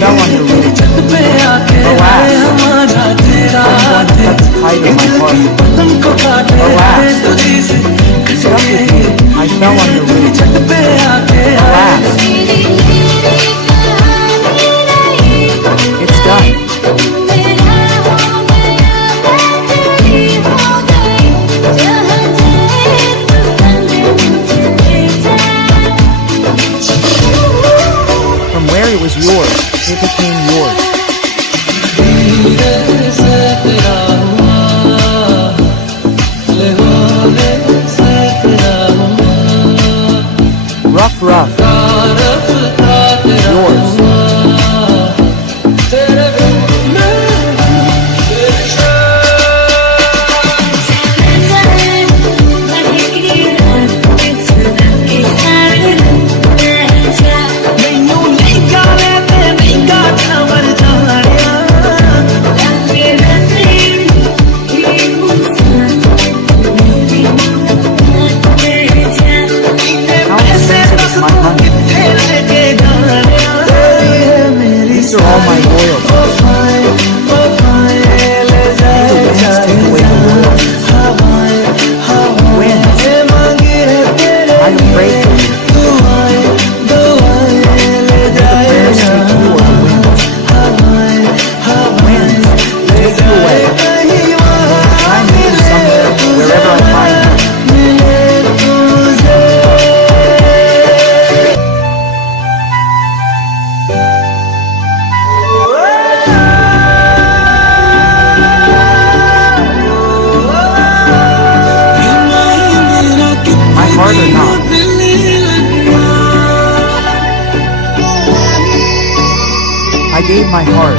fell on your roof. Alas, I'm going to cut the kite of my heart. Alas, stuck with you, I fell on your roof. Alas, it's done. From where it was yours, it became yours. Rough, rough. Yours. These are all my loyalties. May the winds take away the loyalties. Winds, I have prayed for you. May the prayers take you or the winds. Winds, take you away. Find me somewhere, wherever I find you. Heart or not. I gave my heart.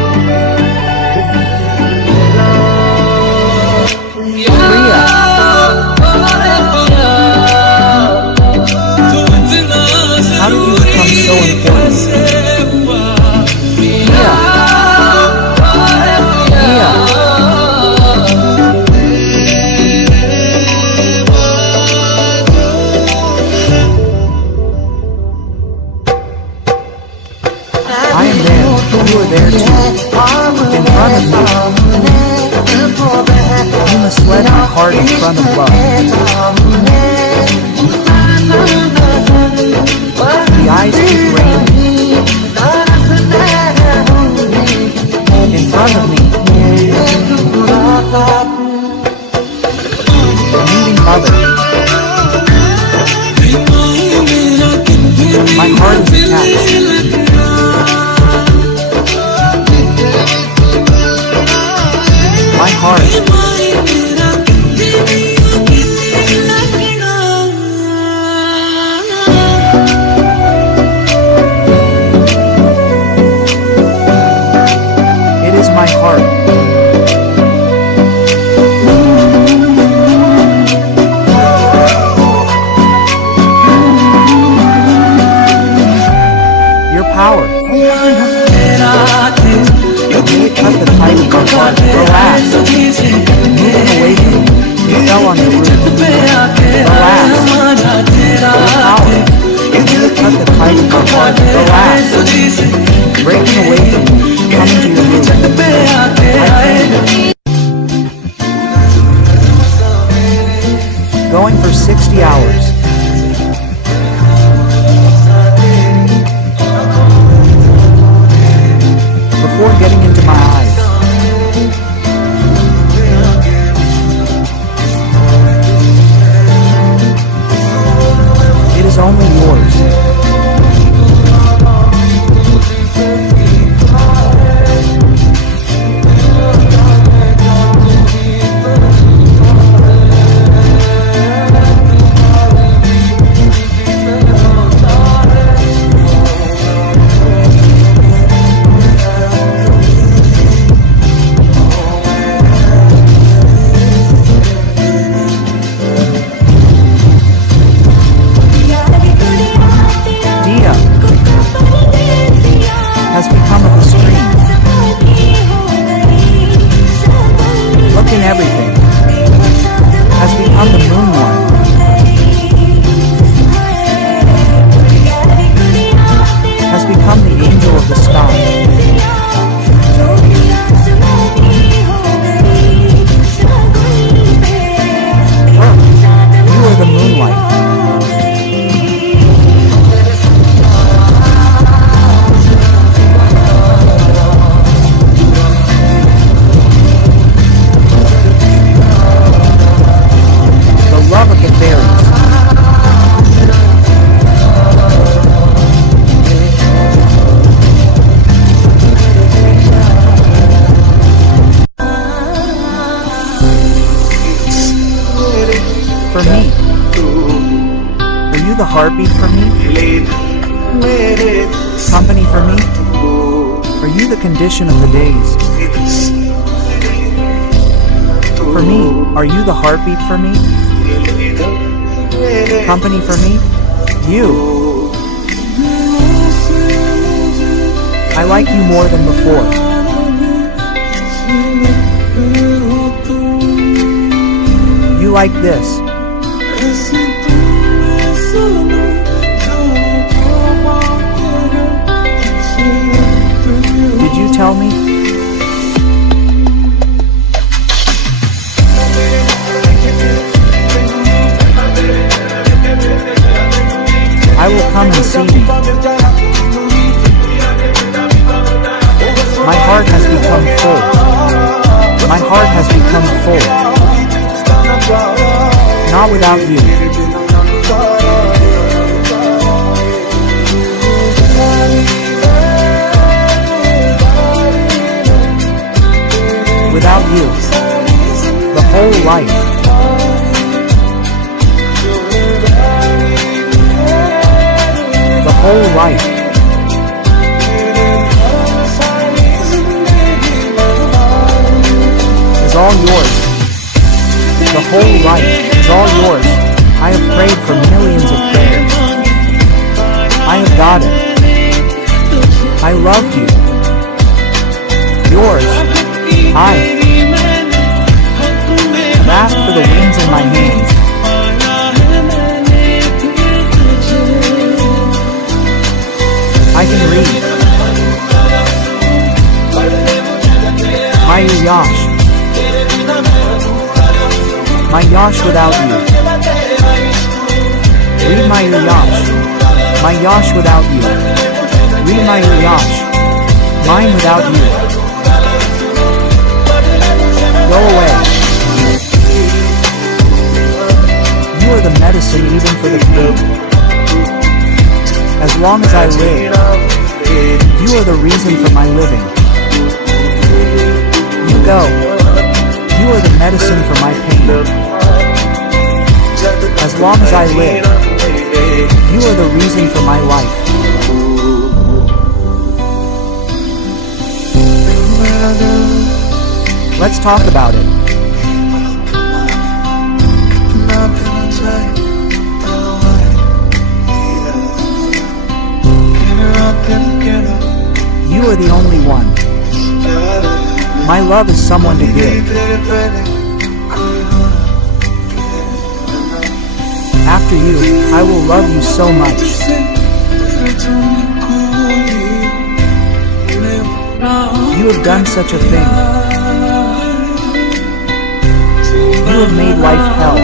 Priya. How did you become so important? Priya. Priya. I am there, you are there too. In front of me. You must let my heart in front of love. The eyes keep raining. In front of me. Meeting mother. My heart is attached. My heart. It is my heart. Your power. May it cut the kite of my heart. Relax. Moving away from me. You fell on the roof. Relax. Your power. May it cut the kite of my heart. Relax. Breaking away from me. Coming to your roof. I paid. Going for 60 hours. Before getting into my eyes. It is only yours. the angel of the sky. Earth, you are the moonlight. The love of the fairies. For me, are you the heartbeat for me? Company for me? Are you the condition of the days? For me, are you the heartbeat for me? Company for me? You. I like you more than before. You like this. Did you tell me? I will come and see me. My heart has become full. My heart has become full. Not without you. Without you, the whole life. The whole life is all yours. The whole life is all yours. I have prayed for millions of prayers. I have got it. I loved you. Yours. I have asked for the wings in my hands. I can read. My yash. My yash without you. Read my yash. My yash without you. Read my yash. Mine without you. Go away. You are the medicine even for the pain. As long as I live, you are the reason for my living. You go. You are the medicine for my pain. As long as I live, you are the reason for my life. Let's talk about it. You are the only one. My love is someone to give. After you, I will love you so much. You have done such a thing. You have made life hell.